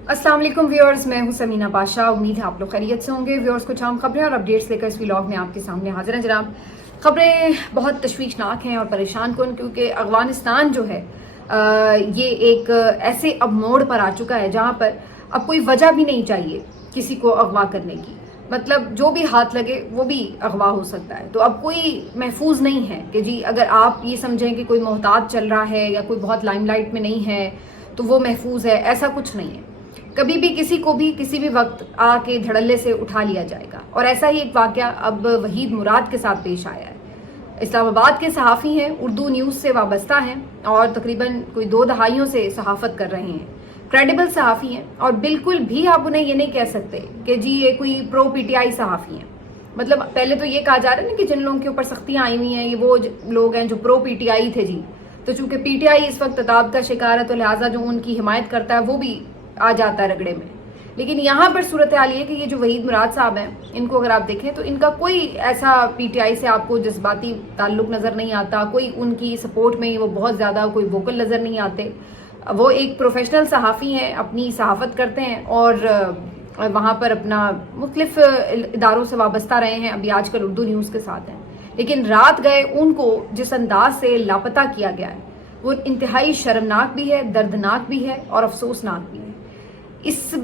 अस्सलाम वालेकुम व्यूअर्स, मैं हूं समीना पाशा। उम्मीद है आप लोग खैरियत से होंगे। व्यूअर्स, कुछ आम खबरें और अपडेट्स लेकर इस व्लॉग में आपके सामने हाजिर हैं जनाब। खबरें बहुत तशवीशनाक हैं और परेशान कन, क्योंकि अफगानिस्तान जो है ये एक ऐसे अब मोड़ पर आ चुका है जहां पर अब कोई वजह भी नहीं चाहिए किसी को अगवा करने की। मतलब जो भी हाथ लगे वो भी अगवा हो सकता है। तो अब कोई महफूज नहीं है कि जी अगर आप ये समझें कि कोई मोहताज चल रहा है या कोई बहुत लाइमलाइट में नहीं है तो वो महफूज है, ऐसा कुछ नहीं है। कभी भी किसी को भी किसी भी वक्त आके धड़ल्ले से उठा लिया जाएगा। और ऐसा ही एक वाकया अब वहीद मुराद के साथ पेश आया है। इस्लामाबाद के सहाफ़ी हैं, उर्दू न्यूज़ से वाबस्ता हैं और तकरीबन कोई 2 दहाइयों से सहाफ़त कर रहे हैं। क्रेडिबल सहाफ़ी हैं और बिल्कुल भी आप उन्हें ये नहीं कह सकते कि जी ये कोई प्रो पीटीआई सहाफ़ी हैं। मतलब पहले तो ये कहा जा रहा है ना कि जिन लोगों के ऊपर सख्तियाँ आई हुई हैं ये वो लोग हैं जो प्रो पीटीआई थे जी। तो चूंकि पीटीआई इस वक्त अताब का शिकार है तो लिहाजा जो उनकी हिमायत करता है वो भी आ जाता है रगड़े में। लेकिन यहाँ पर सूरत हाल ये कि ये जो वहीद मुराद साहब हैं, इनको अगर आप देखें तो इनका कोई ऐसा पीटीआई से आपको जज्बाती ताल्लुक नज़र नहीं आता। कोई उनकी सपोर्ट में वो बहुत ज़्यादा कोई वोकल नज़र नहीं आते। वो एक प्रोफेशनल सहाफ़ी हैं, अपनी सहाफ़त करते हैं और वहाँ पर अपना मुख्तलिफ इदारों से वाबस्ता रहे हैं। अभी आजकल उर्दू न्यूज़ के साथ हैं। लेकिन रात गए उनको जिस अंदाज से लापता किया गया है वो इंतहाई शर्मनाक भी है, दर्दनाक भी है और अफसोसनाक भी है। इस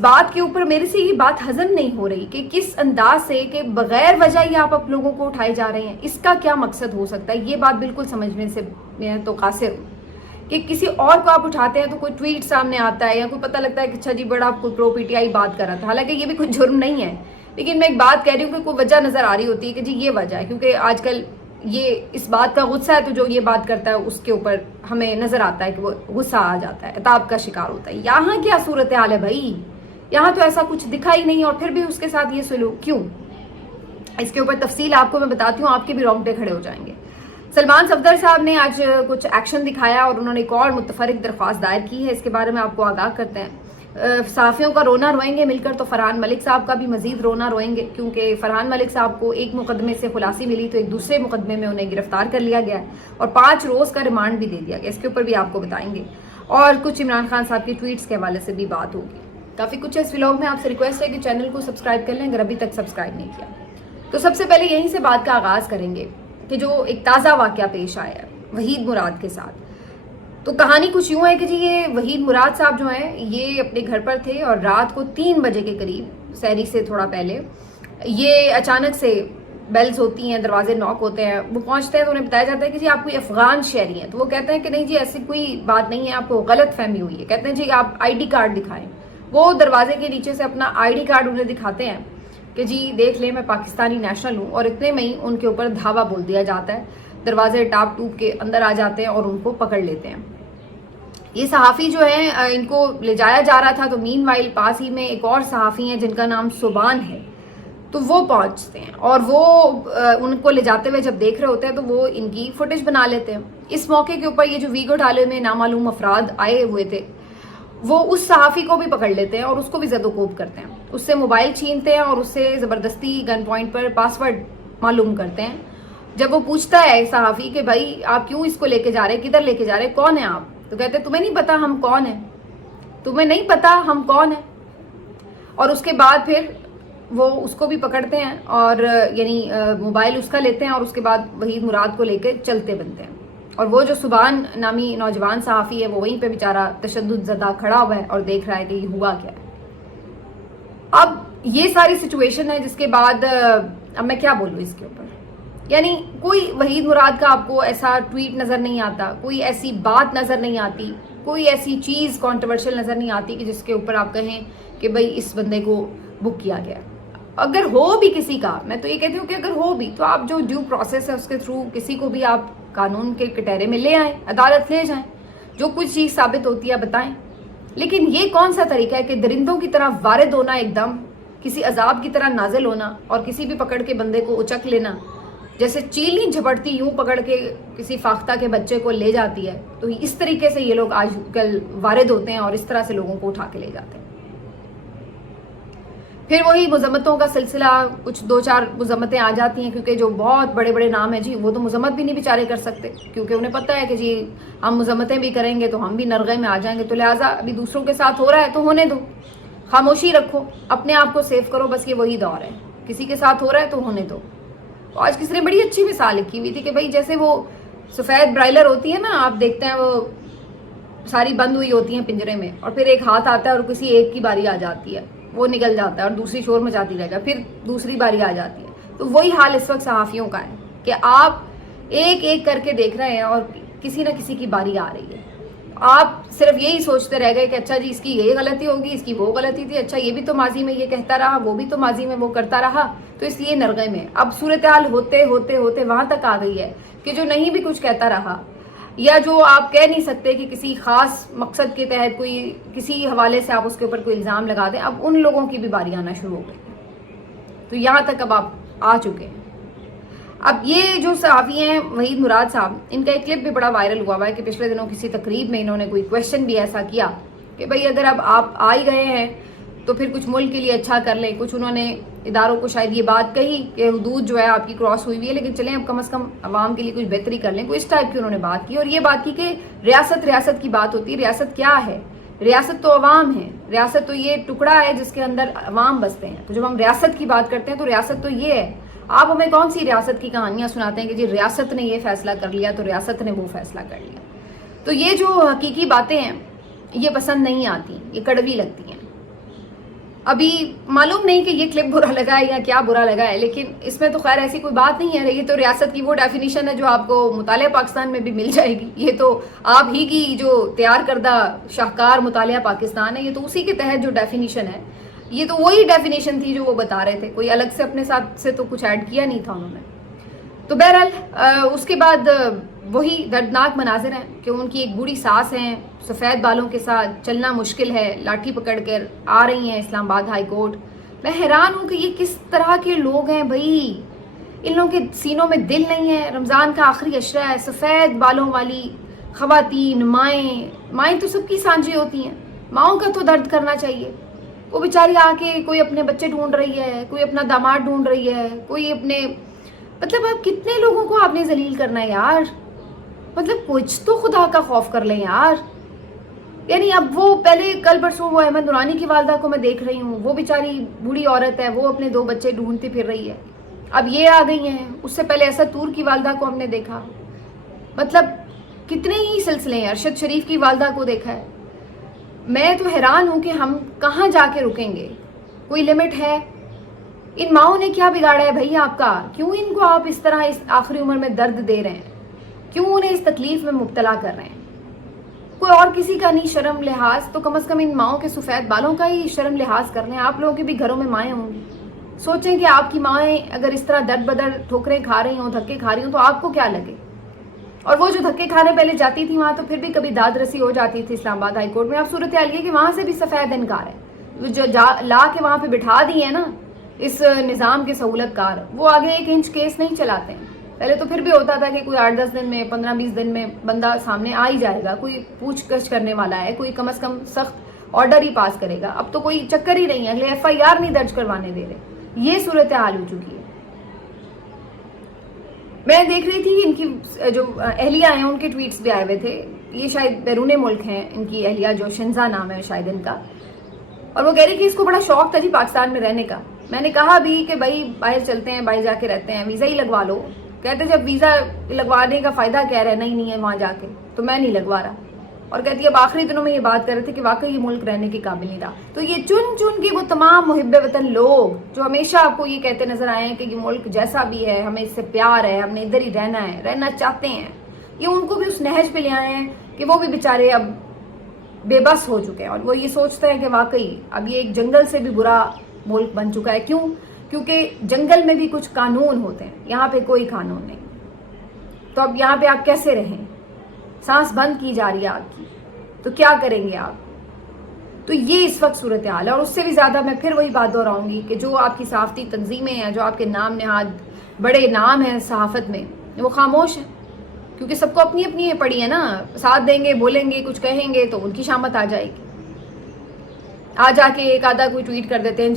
बात के ऊपर मेरे से ये बात हजम नहीं हो रही कि किस अंदाज से कि बगैर वजह ही आप लोगों को उठाए जा रहे हैं। इसका क्या मकसद हो सकता है, ये बात बिल्कुल समझने से मैं तो कासिर हूँ कि किसी और को आप उठाते हैं तो कोई ट्वीट सामने आता है या कोई पता लगता है कि अच्छा जी बड़ा कोई प्रो पीटीआई बात कर रहा था। हालांकि ये भी कोई जुर्म नहीं है, लेकिन मैं एक बात कह रही हूँ कि कोई वजह नजर आ रही होती है कि जी ये वजह है, क्योंकि आजकल ये इस बात का गुस्सा है तो जो ये बात करता है उसके ऊपर हमें नजर आता है कि वो गुस्सा आ जाता है, इताब का शिकार होता है। यहाँ क्या सूरत हाल है भाई, यहाँ तो ऐसा कुछ दिखा ही नहीं और फिर भी उसके साथ ये सलूक क्यों? इसके ऊपर तफसील आपको मैं बताती हूँ, आपके भी रोंगटे खड़े हो जाएंगे। सलमान सफदर साहब ने आज कुछ एक्शन दिखाया और उन्होंने एक और मुतफरिक दरख्वास्त दायर की है। इसके बारे में आपको आगाह करते हैं। सहाफ़ियों का रोना रोएंगे मिलकर तो फरहान मलिक साहब का भी मजीद रोना रोएंगे, क्योंकि फरहान मलिक साहब को एक मुकदमे से खुलासी मिली तो एक दूसरे मुकदमे में उन्हें गिरफ्तार कर लिया गया और 5 रोज़ का रिमांड भी दे दिया गया। इसके ऊपर भी आपको बताएंगे और कुछ इमरान खान साहब की ट्वीट्स के हवाले से भी बात होगी। काफ़ी कुछ है इस व्लॉग में। आपसे रिक्वेस्ट है कि चैनल को सब्सक्राइब कर लें अगर अभी तक सब्सक्राइब नहीं किया। तो सबसे पहले यहीं से बात का आगाज़ करेंगे कि जो एक ताज़ा वाक़या पेश आया है वहीद मुराद के साथ। तो कहानी कुछ यूँ है कि जी ये वहीद मुराद साहब जो हैं ये अपने घर पर थे और रात को 3 बजे के करीब, सहरी से थोड़ा पहले, ये अचानक से बेल्स होती हैं, दरवाजे नॉक होते हैं। वो पहुंचते हैं तो उन्हें बताया जाता है कि जी आप कोई अफगान शहरी हैं। तो वो कहते हैं कि नहीं जी ऐसी कोई बात नहीं है, आपको गलत फहमी हुई है। कहते हैं जी आप ID कार्ड दिखाएं। वो दरवाजे के नीचे से अपना ID कार्ड उन्हें दिखाते हैं कि जी देख लें मैं पाकिस्तानी नेशनल हूँ, और इतने में ही उनके ऊपर धावा बोल दिया जाता है। दरवाजे टाप टूप के अंदर आ जाते हैं और उनको पकड़ लेते हैं। ये सहाफ़ी जो है इनको ले जाया जा रहा था तो मीनवाइल पास ही में एक और सहाफ़ी हैं जिनका नाम सुबान है, तो वो पहुंचते हैं और वो उनको ले जाते हुए जब देख रहे होते हैं तो वो इनकी फुटेज बना लेते हैं। इस मौके के ऊपर ये जो वीगो ढाले में नामालूम अफराद आए हुए थे वो उस सहाफ़ी को भी पकड़ लेते हैं और उसको भी ज़दोकोब करते हैं, उससे मोबाइल छीनते हैं और उससे ज़बरदस्ती गन पॉइंट पर पासवर्ड मालूम करते हैं। जब वो पूछता है सहाफ़ी कि भाई आप क्यों इसको लेके जा रहे हैं, किधर लेके जा रहे हैं, कौन है आप, तो कहते तुम्हें नहीं पता हम कौन हैं, तुम्हें नहीं पता हम कौन हैं। और उसके बाद फिर वो उसको भी पकड़ते हैं और यानी मोबाइल उसका लेते हैं और उसके बाद वहीद मुराद को लेकर चलते बनते हैं। और वो जो सुबान नामी नौजवान सहाफ़ी है वो वहीं पे बेचारा तशद्दुद ज़दा खड़ा हुआ है और देख रहा है कि ये हुआ क्या है। अब ये सारी सिचुएशन है जिसके बाद अब मैं क्या बोलूँ इसके ऊपर। यानी कोई वहीद मुराद का आपको ऐसा ट्वीट नज़र नहीं आता, कोई ऐसी बात नज़र नहीं आती, कोई ऐसी चीज़ कॉन्ट्रोवर्शियल नज़र नहीं आती कि जिसके ऊपर आप कहें कि भाई इस बंदे को बुक किया गया। अगर हो भी किसी का, मैं तो ये कहती हूँ कि अगर हो भी तो आप जो ड्यू प्रोसेस है उसके थ्रू किसी को भी आप कानून के कटहरे में ले आएँ, अदालत ले जाएँ, जो कुछ चीज़ साबित होती है बताएं। लेकिन ये कौन सा तरीका है कि दरिंदों की तरह वारिद होना, एकदम किसी अजाब की तरह नाजिल होना और किसी भी पकड़ के बंदे को उचक लेना, जैसे चील नहीं झपटती यूं पकड़ के किसी फाख्ता के बच्चे को ले जाती है। तो इस तरीके से ये लोग आजकल वारिद होते हैं और इस तरह से लोगों को उठा के ले जाते हैं। پھر وہی مذمتوں کا سلسلہ، کچھ 2-4 مذمتیں آ جاتی ہیں، کیونکہ جو بہت بڑے بڑے نام ہیں جی وہ تو مذمت بھی نہیں بیچارے کر سکتے، کیونکہ انہیں پتہ ہے کہ جی ہم مذمتیں بھی کریں گے تو ہم بھی نرغے میں آ جائیں گے، تو لہٰذا ابھی دوسروں کے ساتھ ہو رہا ہے تو ہونے دو، خاموشی رکھو، اپنے آپ کو سیو کرو، بس یہ وہی دور ہے، کسی کے ساتھ ہو رہا ہے تو ہونے دو۔ آج کسی نے بڑی اچھی مثال لکھی ہوئی تھی کہ بھائی جیسے وہ سفید برائلر ہوتی ہے نا، آپ دیکھتے ہیں وہ ساری بند ہوئی ہوتی ہیں پنجرے میں، اور پھر ایک ہاتھ آتا ہے اور کسی ایک کی باری آ جاتی ہے، وہ نکل جاتا ہے اور دوسری شور مچاتی رہ جائے، پھر دوسری باری آ جاتی ہے۔ تو وہی حال اس وقت صحافیوں کا ہے کہ آپ ایک ایک کر کے دیکھ رہے ہیں اور کسی نہ کسی کی باری آ رہی ہے، آپ صرف یہی سوچتے رہ گئے کہ اچھا جی اس کی یہ غلطی ہوگی، اس کی وہ غلطی تھی، اچھا یہ بھی تو ماضی میں یہ کہتا رہا، وہ بھی تو ماضی میں وہ کرتا رہا، تو اس لیے نرغے میں۔ اب صورتحال ہوتے ہوتے ہوتے وہاں تک آ گئی ہے کہ جو نہیں بھی کچھ کہتا رہا، یا جو آپ کہہ نہیں سکتے کہ کسی خاص مقصد کے تحت کوئی کسی حوالے سے آپ اس کے اوپر کوئی الزام لگا دیں، اب ان لوگوں کی بھی باری آنا شروع ہو گئی، تو یہاں تک اب آپ آ چکے ہیں۔ اب یہ جو صحافی ہیں وحید مراد صاحب، ان کا ایک کلپ بھی بڑا وائرل ہوا ہے کہ پچھلے دنوں کسی تقریب میں انہوں نے کوئی کویشچن بھی ایسا کیا کہ بھائی اگر اب آپ آ ہی گئے ہیں تو پھر کچھ ملک کے لیے اچھا کر لیں، کچھ انہوں نے اداروں کو شاید یہ بات کہی کہ حدود جو ہے آپ کی کراس ہوئی ہوئی ہے، لیکن چلیں اب کم از کم عوام کے لیے کچھ بہتری کر لیں، کوئی اس ٹائپ کی انہوں نے بات کی، اور یہ بات کی کہ ریاست کی بات ہوتی ہے، ریاست کیا ہے؟ ریاست تو عوام ہے، ریاست تو یہ ٹکڑا ہے جس کے اندر عوام بستے ہیں، تو جب ہم ریاست کی بات کرتے ہیں تو ریاست تو یہ ہے۔ آپ ہمیں کون سی ریاست کی کہانیاں سناتے ہیں کہ جی ریاست نے یہ فیصلہ کر لیا تو ریاست نے وہ فیصلہ کر لیا؟ تو یہ جو حقیقی باتیں ہیں یہ پسند نہیں آتی، یہ کڑوی لگتی ہیں۔ ابھی معلوم نہیں کہ یہ کلپ برا لگا ہے یا کیا برا لگا ہے، لیکن اس میں تو خیر ایسی کوئی بات نہیں ہے، یہ تو ریاست کی وہ ڈیفینیشن ہے جو آپ کو مطالعہ پاکستان میں بھی مل جائے گی، یہ تو آپ ہی کی جو تیار کردہ شاہکار مطالعہ پاکستان ہے، یہ تو اسی کے تحت جو ڈیفینیشن ہے، یہ تو وہی ڈیفینیشن تھی جو وہ بتا رہے تھے، کوئی الگ سے اپنے ساتھ سے تو کچھ ایڈ کیا نہیں تھا انہوں نے۔ تو بہرحال اس کے بعد وہی دردناک مناظر ہیں کہ ان کی ایک بوڑھی ساس ہیں سفید بالوں کے ساتھ، چلنا مشکل ہے، لاٹھی پکڑ کر آ رہی ہیں اسلام آباد ہائی کورٹ۔ میں حیران ہوں کہ یہ کس طرح کے لوگ ہیں بھائی، ان لوگوں کے سینوں میں دل نہیں ہے۔ رمضان کا آخری عشرہ ہے، سفید بالوں والی خواتین، مائیں تو سب کی سانجھی ہوتی ہیں، ماؤں کا تو درد کرنا چاہیے۔ وہ بیچاری آ کے کوئی اپنے بچے ڈھونڈ رہی ہے، کوئی اپنا داماد ڈھونڈ رہی ہے، کوئی اپنے، مطلب آپ کتنے لوگوں کو آپ نے ذلیل کرنا ہے یار، مطلب کچھ تو خدا کا خوف کر لیں یار۔ یعنی اب وہ پہلے کل پرسوں وہ احمد نورانی کی والدہ کو میں دیکھ رہی ہوں، وہ بیچاری بوڑھی عورت ہے، وہ اپنے 2 بچے ڈھونڈتی پھر رہی ہے، اب یہ آ گئی ہیں۔ اس سے پہلے اسد طور کی والدہ کو ہم نے دیکھا، مطلب کتنے ہی سلسلے ہیں، ارشد شریف کی والدہ کو دیکھا ہے۔ میں تو حیران ہوں کہ ہم کہاں جا کے رکیں گے؟ کوئی لمٹ ہے؟ ان ماؤں نے کیا بگاڑا ہے بھائی آپ کا؟ کیوں ان کو آپ اس طرح اس آخری عمر میں درد دے رہے ہیں؟ کیوں انہیں اس تکلیف میں مبتلا کر رہے ہیں؟ کوئی اور کسی کا نہیں شرم لحاظ تو کم از کم ان ماؤں کے سفید بالوں کا ہی شرم لحاظ کر لیں۔ آپ لوگوں کے بھی گھروں میں مائیں ہوں گی، سوچیں کہ آپ کی مائیں اگر اس طرح درد بدر ٹھوکریں کھا رہی ہوں، دھکے کھا رہی ہوں، تو آپ کو کیا لگے؟ اور وہ جو دھکے کھانے پہلے جاتی تھی وہاں تو پھر بھی کبھی داد رسی ہو جاتی تھی اسلام آباد ہائی کورٹ میں، اب صورتحال یہ کہ وہاں سے بھی سفید انکار ہے، جو لا کے وہاں پہ بٹھا دی ہے نا اس نظام کے سہولت کار، وہ آگے 1 انچ کیس نہیں چلاتے ہیں۔ پہلے تو پھر بھی ہوتا تھا کہ کوئی 8-10 دن میں، 15-20 دن میں بندہ سامنے آ ہی جائے گا، کوئی پوچھ گچھ کرنے والا ہے، کوئی کم از کم سخت آرڈر ہی پاس کرے گا۔ اب تو کوئی چکر ہی نہیں ہے، اگلے FIR نہیں درج کروانے دے رہے، یہ صورتحال ہو چکی ہے۔ میں دیکھ رہی تھی ان کی جو اہلیہ ہیں ان کے ٹویٹس بھی آئے ہوئے تھے، یہ شاید بیرون ملک ہیں ان کی اہلیہ، جو شنزا نام ہے شاید ان کا، اور وہ کہہ رہی کہ اس کو بڑا شوق تھا جی پاکستان میں رہنے کا۔ میں نے کہا بھی کہ بھائی باہر چلتے ہیں، باہر جا کے رہتے ہیں، ویزا ہی لگوا لو۔ کہتے جب ویزا لگوانے کا فائدہ کیا ہے، نہیں ہے وہاں جا کے، تو میں نہیں لگوا رہا۔ اور کہتی ہے اب آخری دنوں میں یہ بات کر رہے تھے کہ واقعی یہ ملک رہنے کے قابل نہیں رہا۔ تو یہ چن چن کے وہ تمام محب وطن لوگ جو ہمیشہ آپ کو یہ کہتے نظر آئے ہیں کہ یہ ملک جیسا بھی ہے ہمیں اس سے پیار ہے، ہم نے ادھر ہی رہنا ہے، رہنا چاہتے ہیں، یہ ان کو بھی اس نہج پہ لے آئے ہیں کہ وہ بھی بیچارے اب بے بس ہو چکے ہیں، اور وہ یہ سوچتے ہیں کہ واقعی اب یہ ایک جنگل سے بھی برا ملک بن چکا ہے۔ کیوں؟ کیونکہ جنگل میں بھی کچھ قانون ہوتے ہیں، یہاں پہ کوئی قانون نہیں، تو اب یہاں پہ آپ کیسے رہیں؟ سانس بند کی جا رہی ہے آپ کی، تو کیا کریں گے آپ؟ تو یہ اس وقت صورتحال ہے۔ اور اس سے بھی زیادہ میں پھر وہی بات دہراؤں گی کہ جو آپ کی صحافتی تنظیمیں ہیں، جو آپ کے نام نہاد بڑے نام ہیں صحافت میں، وہ خاموش ہیں، کیونکہ سب کو اپنی اپنی پڑی ہے نا، ساتھ دیں گے، بولیں گے، کچھ کہیں گے تو ان کی شامت آ جائے گی۔ आ जाके एक आधा कोई ट्वीट कर देते हैं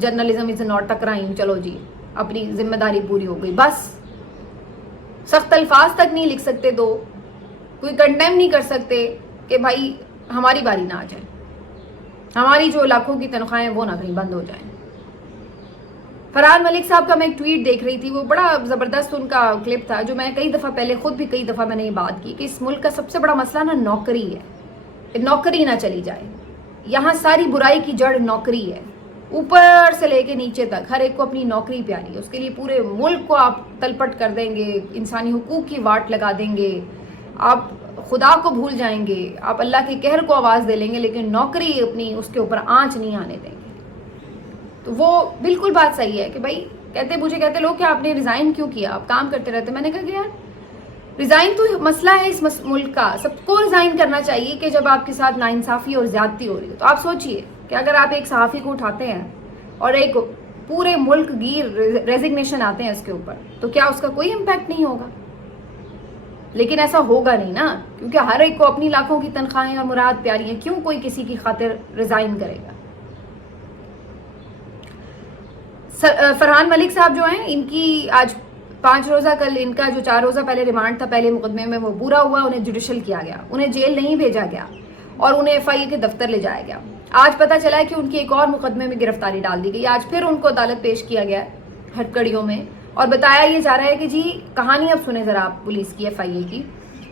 journalism is not a crime, चलो जी अपनी जिम्मेदारी पूरी हो गई, बस। सख्त अल्फाज तक नहीं लिख सकते, तो कोई कंडेम नहीं कर सकते कि भाई हमारी बारी ना आ जाए, हमारी जो लाखों की तनख्वाहें वो ना कहीं बंद हो जाएं। फरहान मलिक साहब का मैं एक ट्वीट देख रही थी, वो बड़ा ज़बरदस्त उनका क्लिप था, जो मैं कई दफ़ा पहले खुद भी कई दफ़ा मैंने ये बात की कि इस मुल्क का सबसे बड़ा मसला ना नौकरी है, नौकरी ना चली जाए। यहाँ सारी बुराई की जड़ नौकरी है, ऊपर से लेके नीचे तक हर एक को अपनी नौकरी प्यारी है, उसके लिए पूरे मुल्क को आप तलपट कर देंगे, इंसानी हुकूक की वाट लगा देंगे, आप खुदा को भूल जाएंगे, आप अल्लाह के कहर को आवाज़ दे लेंगे, लेकिन नौकरी अपनी उसके ऊपर आँच नहीं आने देंगे। तो वो बिल्कुल बात सही है कि भाई मुझे कहते लोग कि आपने रिज़ाइन क्यों किया, आप काम करते रहते। मैंने कहा कि यार रिज़ाइन तो मसला है इस मुल्क का, सबको रिज़ाइन करना चाहिए कि जब आपके साथ नाइंसाफ़ी और ज़्यादती हो रही हो। तो आप सोचिए कि अगर आप एक सहाफ़ी को उठाते हैं और एक पूरे मुल्क की रेजिग्नेशन आते हैं इसके ऊपर, तो क्या उसका कोई इम्पैक्ट नहीं होगा? लेकिन ऐसा होगा नहीं ना, क्योंकि हर एक को अपनी लाखों की तनख्वाहें और मुराद प्यारी हैं, क्यों कोई किसी की खातिर रिज़ाइन करेगा? फरहान मलिक साहब जो हैं, इनकी आज 5 रोज़ा, कल इनका जो 4 रोज़ा पहले रिमांड था पहले मुकदमे में वो पूरा हुआ, उन्हें जुडिशल किया गया, उन्हें जेल नहीं भेजा गया और उन्हें FIA के दफ्तर ले जाया गया। आज पता चला है कि उनकी एक और मुकदमे में गिरफ्तारी डाल दी गई, आज फिर उनको अदालत पेश किया गया हथकड़ियों में, और बताया ये जा रहा है कि जी कहानी अब सुने ज़रा आप पुलिस की FIA की,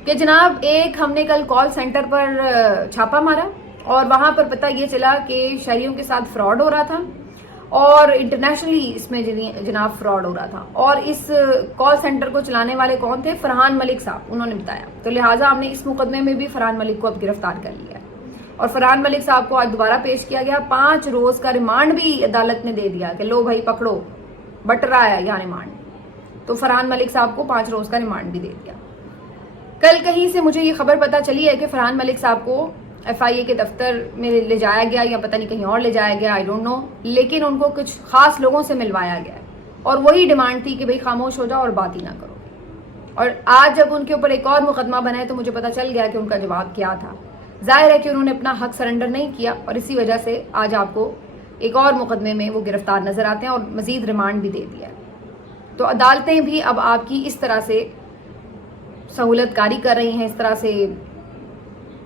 कि जनाब एक हमने कल कॉल सेंटर पर छापा मारा और वहाँ पर पता ये चला कि शहरियों के साथ फ्रॉड हो रहा था और इंटरनेशनली इसमें जनाब फ्रॉड हो रहा था, और इस कॉल सेंटर को चलाने वाले कौन थे? फरहान मलिक साहब, उन्होंने बताया। तो लिहाजा हमने इस मुकदमे में भी फरहान मलिक को अब गिरफ्तार कर लिया और फरहान मलिक साहब को आज दोबारा पेश किया गया। 5 रोज का रिमांड भी अदालत ने दे दिया कि लो भाई पकड़ो, बट रहा है यहाँ रिमांड। तो फरहान मलिक साहब को 5 रोज का रिमांड भी दे दिया। कल कहीं से मुझे ये खबर पता चली है कि फरहान मलिक साहब को FIA के दफ्तर में ले जाया गया या पता नहीं कहीं और ले जाया गया, आई डोंट नो, लेकिन उनको कुछ खास लोगों से मिलवाया गया और वही डिमांड थी कि भाई खामोश हो जाओ और बात ही ना करो। और आज जब उनके ऊपर एक और मुकदमा बना है तो मुझे पता चल गया कि उनका जवाब क्या था। जाहिर है कि उन्होंने अपना हक सरेंडर नहीं किया और इसी वजह से आज आपको एक और मुकदमे में वो गिरफ्तार नजर आते हैं और मजीद रिमांड भी दे दिया। तो अदालतें भी अब आपकी इस तरह से सहूलतकारी कर रही हैं, इस तरह से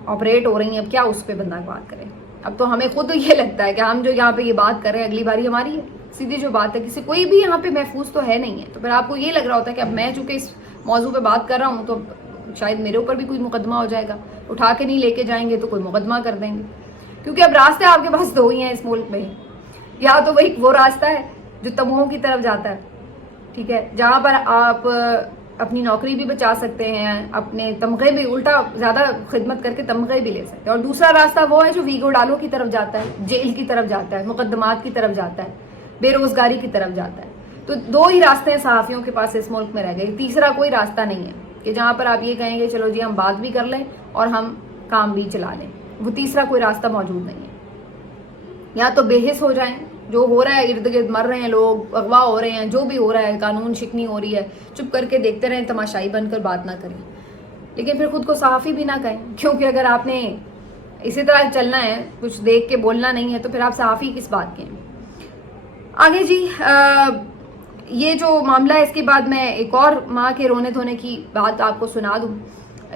ऑपरेट हो रही हैं। अब क्या उस पर बंदा बात करें? अब तो हमें खुद ये लगता है कि हम जो यहाँ पे ये बात कर रहे हैं अगली बारी हमारी है। सीधी जो बात है, किसी कोई भी यहाँ पे महफूज तो है नहीं है, तो फिर आपको ये लग रहा होता है कि अब मैं चूंकि इस मौजू पे बात कर रहा हूँ तो शायद मेरे ऊपर भी कोई मुकदमा हो जाएगा, उठा के नहीं लेके जाएंगे तो कोई मुकदमा कर देंगे। क्योंकि अब रास्ते आपके पास 2 ही हैं इस मुल्क में, या तो वही वो रास्ता है जो तमोह की तरफ जाता है, ठीक है, जहाँ पर आप अपनी नौकरी भी बचा सकते हैं, अपने तमगे भी उल्टा ज्यादा खिदमत करके तमगे भी ले सकते हैं, और दूसरा रास्ता वो है जो वीगो डालो की तरफ जाता है, जेल की तरफ जाता है, मुकदमात की तरफ जाता है, बेरोजगारी की तरफ जाता है। तो 2 ही रास्ते हैं सहाफियों के पास इस मुल्क में रह गए, तीसरा कोई रास्ता नहीं है कि जहाँ पर आप ये कहेंगे चलो जी हम बात भी कर लें और हम काम भी चला लें। वो तीसरा कोई रास्ता मौजूद नहीं है। या तो बेहिस हो जाएं, जो हो रहा है, इर्द गिर्द मर रहे हैं लोग, अगवा हो रहे हैं, जो भी हो रहा है, कानून शिकनी हो रही है, चुप करके देखते रहें, तमाशाई बनकर बात ना करें, लेकिन फिर खुद को सहाफ़ी भी ना कहें, क्योंकि अगर आपने इसी तरह चलना है, कुछ देख के बोलना नहीं है, तो फिर आप सहाफ़ी किस बात के हैं? आगे जी ये जो मामला है, इसके बाद मैं एक और माँ के रोने धोने की बात आपको सुना दूँ।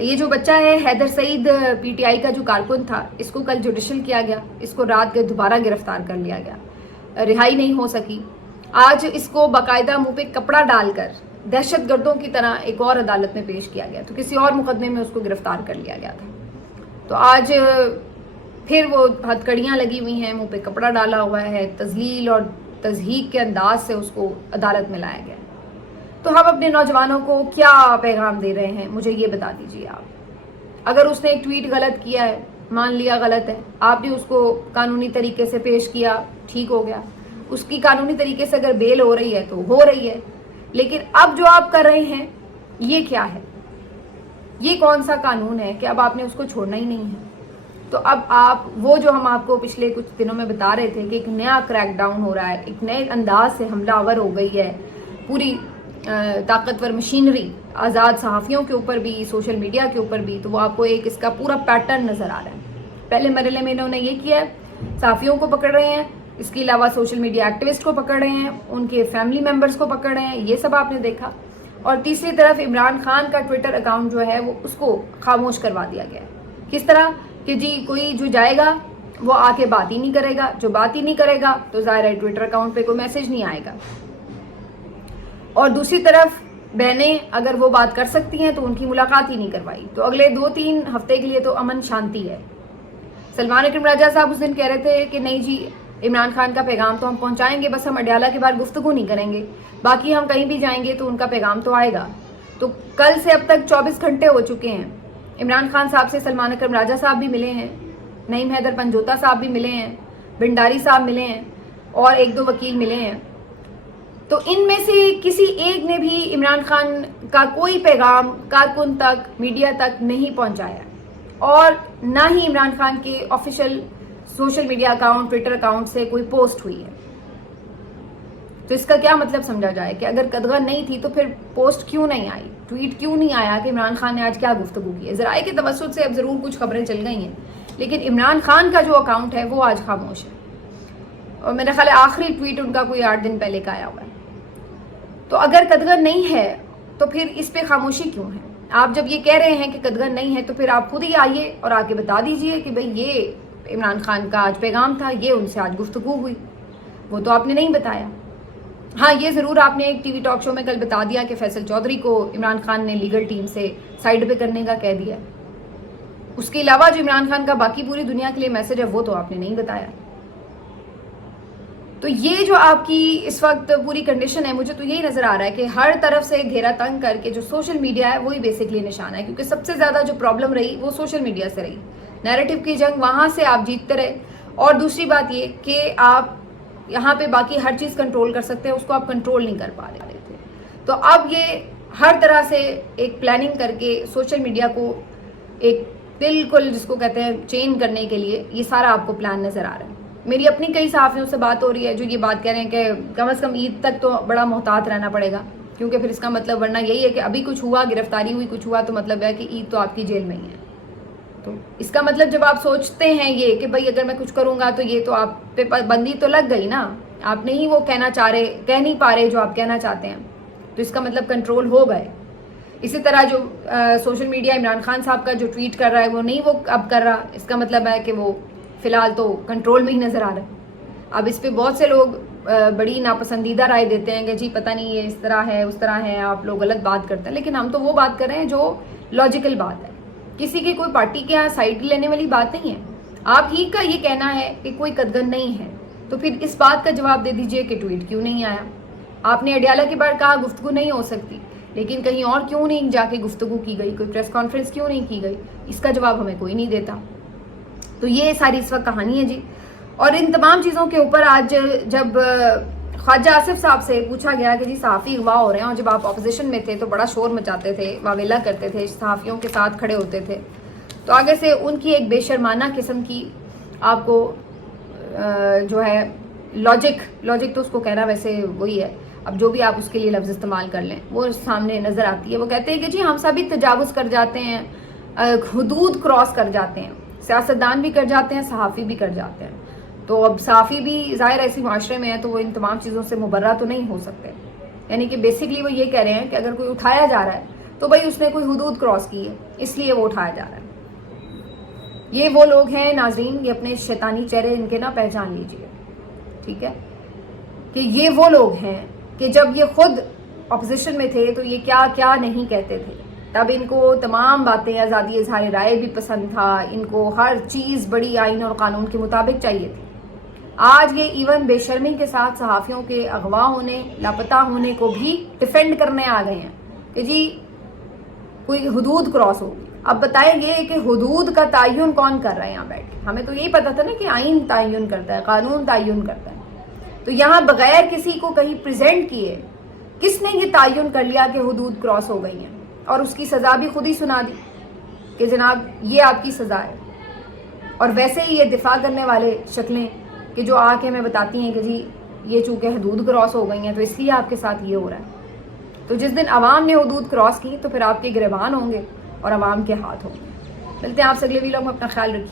ये जो बच्चा है हैदर सईद, PTI का जो कारकुन था, इसको कल जुडिशल किया गया, इसको रात के दोबारा गिरफ्तार कर लिया गया, रिहाई नहीं हो सकी। आज इसको बाकायदा मुंह पे कपड़ा डालकर दहशतगर्दों की तरह एक और अदालत में पेश किया गया, तो किसी और मुकदमे में उसको गिरफ्तार कर लिया गया था। तो आज फिर वो हथकड़ियाँ लगी हुई हैं, मुंह पे कपड़ा डाला हुआ है, तजलील और तज़हीक के अंदाज से उसको अदालत में लाया गया। तो हम अपने नौजवानों को क्या पैगाम दे रहे हैं, मुझे ये बता दीजिए आप। अगर उसने एक ट्वीट गलत किया है, मान लिया गलत है, आपने उसको कानूनी तरीके से पेश किया, ठीक हो गया, उसकी कानूनी तरीके से अगर बेल हो रही है तो हो रही है, लेकिन अब जो आप कर रहे हैं ये क्या है? ये कौन सा कानून है कि अब आपने उसको छोड़ना ही नहीं है? तो अब आप वो जो हम आपको पिछले कुछ दिनों में बता रहे थे कि एक नया क्रैकडाउन हो रहा है, एक नए अंदाज से हमलावर हो गई है पूरी ताकतवर मशीनरी आज़ाद सहाफ़ियों के ऊपर भी, सोशल मीडिया के ऊपर भी, तो वो आपको एक इसका पूरा पैटर्न नज़र आ रहा है। पहले मरहले में इन्होंने ये किया है صحافیوں کو پکڑ رہے ہیں، اس کے علاوہ سوشل میڈیا ایکٹیوسٹ کو پکڑ رہے ہیں، ان کے فیملی ممبرز کو پکڑ رہے ہیں، یہ سب آپ نے دیکھا. اور تیسری طرف عمران خان کا ٹویٹر اکاؤنٹ جو ہے وہ اس کو خاموش کروا دیا گیا. کس طرح کہ جی کوئی جو جائے گا وہ آ کے بات ہی نہیں کرے گا، جو بات ہی نہیں کرے گا تو ظاہر ہے ٹویٹر اکاؤنٹ پہ کوئی میسج نہیں آئے گا. اور دوسری طرف بہنیں اگر وہ بات کر سکتی ہیں تو ان کی ملاقات ہی نہیں کروائی. تو اگلے 2-3 ہفتے کے لیے تو امن شانتی ہے. سلمان اکرم راجہ صاحب اس دن کہہ رہے تھے کہ نہیں جی عمران خان کا پیغام تو ہم پہنچائیں گے، بس ہم اڈیالہ کے بعد گفتگو نہیں کریں گے، باقی ہم کہیں بھی جائیں گے تو ان کا پیغام تو آئے گا. تو کل سے اب تک 24 گھنٹے ہو چکے ہیں. عمران خان صاحب سے سلمان اکرم راجہ صاحب بھی ملے ہیں، نعیم حیدر پنجوتا صاحب بھی ملے ہیں، بنڈاری صاحب ملے ہیں اور 1-2 وکیل ملے ہیں. تو ان میں سے کسی ایک نے بھی عمران خان کا کوئی پیغام کارکن تک، میڈیا تک نہیں پہنچایا اور نہ ہی عمران خان کے official social media account, Twitter account سے کوئی پوسٹ ہوئی ہے. تو اس کا کیا مطلب سمجھا جائے کہ اگر قدغن نہیں تھی تو پھر پوسٹ کیوں نہیں آئی، ٹویٹ کیوں نہیں آیا کہ عمران خان نے آج کیا گفتگو کی ہے. ذرائع کے توسط سے اب ضرور کچھ خبریں چل گئی ہیں لیکن عمران خان کا جو اکاؤنٹ ہے وہ آج خاموش ہے. اور میرا خیال ہے آخری ٹویٹ ان کا کوئی 8 دن پہلے کا آیا ہوا ہے. تو اگر قدغن نہیں ہے تو پھر اس پہ خاموشی کیوں ہے؟ آپ جب یہ کہہ رہے ہیں کہ قدغن نہیں ہے تو پھر آپ خود ہی آئیے اور آ کے بتا دیجئے کہ بھئی یہ عمران خان کا آج پیغام تھا، یہ ان سے آج گفتگو ہوئی. وہ تو آپ نے نہیں بتایا. ہاں یہ ضرور آپ نے ایک ٹی وی ٹاک شو میں کل بتا دیا کہ فیصل چودھری کو عمران خان نے لیگل ٹیم سے سائڈ پہ کرنے کا کہہ دیا. اس کے علاوہ جو عمران خان کا باقی پوری دنیا کے لیے میسج ہے وہ تو آپ نے نہیں بتایا. تو یہ جو آپ کی اس وقت پوری کنڈیشن ہے، مجھے تو یہی نظر آ رہا ہے کہ ہر طرف سے گھیرا تنگ کر کے جو سوشل میڈیا ہے وہی بیسکلی نشانہ ہے. کیونکہ سب سے زیادہ جو پرابلم رہی وہ سوشل میڈیا سے رہی. نیریٹو کی جنگ وہاں سے آپ جیتتے رہے. اور دوسری بات یہ کہ آپ یہاں پہ باقی ہر چیز کنٹرول کر سکتے ہیں، اس کو آپ کنٹرول نہیں کر پا رہے تھے. تو اب یہ ہر طرح سے ایک پلاننگ کر کے سوشل میڈیا کو ایک بالکل جس کو کہتے ہیں چین کرنے کے لیے یہ سارا آپ کو پلان نظر آ رہا ہے. میری اپنی کئی صحافیوں سے بات ہو رہی ہے جو یہ بات کہہ رہے ہیں کہ کم از کم عید تک تو بڑا محتاط رہنا پڑے گا، کیونکہ پھر اس کا مطلب ورنہ یہی ہے کہ ابھی کچھ ہوا، گرفتاری ہوئی، کچھ ہوا تو مطلب ہے کہ عید تو آپ کی جیل میں ہی ہے. تو اس کا مطلب جب آپ سوچتے ہیں یہ کہ بھائی اگر میں کچھ کروں گا تو یہ تو آپ پہ بندی تو لگ گئی نا، آپ نہیں وہ کہہ نہیں پا رہے جو آپ کہنا چاہتے ہیں، تو اس کا مطلب کنٹرول ہو گئے. اسی طرح جو سوشل میڈیا عمران خان صاحب کا جو ٹویٹ کر رہا ہے وہ نہیں وہ اب کر رہا، اس کا مطلب ہے کہ وہ فی الحال تو کنٹرول میں ہی نظر آ رہا ہے. اب اس پہ بہت سے لوگ بڑی ناپسندیدہ رائے دیتے ہیں کہ جی پتہ نہیں یہ اس طرح ہے اس طرح ہے، آپ لوگ غلط بات کرتے ہیں. لیکن ہم تو وہ بات کر رہے ہیں جو لاجیکل بات ہے، کسی کی کوئی پارٹی کے یہاں سائڈ لینے والی بات نہیں ہے. آپ ہی کا یہ کہنا ہے کہ کوئی قدغن نہیں ہے تو پھر اس بات کا جواب دے دیجئے کہ ٹویٹ کیوں نہیں آیا. آپ نے اڈیالہ کے بعد کہا گفتگو نہیں ہو سکتی، لیکن کہیں اور کیوں نہیں جا کے گفتگو کی گئی، کوئی پریس کانفرنس کیوں نہیں کی گئی، اس کا جواب ہمیں کوئی نہیں دیتا. تو یہ ساری اس وقت کہانی ہے جی. اور ان تمام چیزوں کے اوپر آج جب خواجہ آصف صاحب سے پوچھا گیا کہ جی صحافی اغوا ہو رہے ہیں، اور جب آپ اپوزیشن میں تھے تو بڑا شور مچاتے تھے، واویلا کرتے تھے، صحافیوں کے ساتھ کھڑے ہوتے تھے، تو آگے سے ان کی ایک بے شرمانہ قسم کی آپ کو جو ہے لاجک تو اس کو کہنا ویسے وہی ہے، اب جو بھی آپ اس کے لیے لفظ استعمال کر لیں وہ سامنے نظر آتی ہے. وہ کہتے ہیں کہ جی ہم سبھی تجاوز کر جاتے ہیں، حدود کراس کر جاتے ہیں، سیاستدان بھی کر جاتے ہیں، صحافی بھی کر جاتے ہیں. تو اب صحافی بھی ظاہر ایسی معاشرے میں ہے تو وہ ان تمام چیزوں سے مبرہ تو نہیں ہو سکتے. یعنی کہ بیسکلی وہ یہ کہہ رہے ہیں کہ اگر کوئی اٹھایا جا رہا ہے تو بھائی اس نے کوئی حدود کراس کی ہے اس لیے وہ اٹھایا جا رہا ہے. یہ وہ لوگ ہیں ناظرین، یہ اپنے شیطانی چہرے ان کے نہ پہچان لیجئے، ٹھیک ہے، کہ یہ وہ لوگ ہیں کہ جب یہ خود اپوزیشن میں تھے تو یہ کیا کیا نہیں کہتے تھے. تب ان کو تمام باتیں، آزادی اظہار رائے بھی پسند تھا، ان کو ہر چیز بڑی آئین اور قانون کے مطابق چاہیے تھی. آج یہ ایون بے شرمی کے ساتھ صحافیوں کے اغوا ہونے، لاپتہ ہونے کو بھی ڈیفینڈ کرنے آ گئے ہیں کہ جی کوئی حدود کراس ہوگی. اب بتائیں گے کہ حدود کا تعین کون کر رہا ہے یہاں بیٹھ کے؟ ہمیں تو یہی پتا تھا نا کہ آئین تعین کرتا ہے، قانون تعین کرتا ہے. تو یہاں بغیر کسی کو کہیں پریزنٹ کیے کس نے یہ تعین کر لیا کہ حدود کراس ہو گئی ہیں، اور اس کی سزا بھی خود ہی سنا دی کہ جناب یہ آپ کی سزا ہے. اور ویسے ہی یہ دفاع کرنے والے شکلیں کہ جو آ کے ہمیں بتاتی ہیں کہ جی یہ چونکہ حدود کراس ہو گئی ہیں تو اس لیے آپ کے ساتھ یہ ہو رہا ہے. تو جس دن عوام نے حدود کراس کی تو پھر آپ کے گریبان ہوں گے اور عوام کے ہاتھ ہوں گے. ملتے ہیں آپ سے اگلے ویلاگ میں، اپنا خیال رکھیے.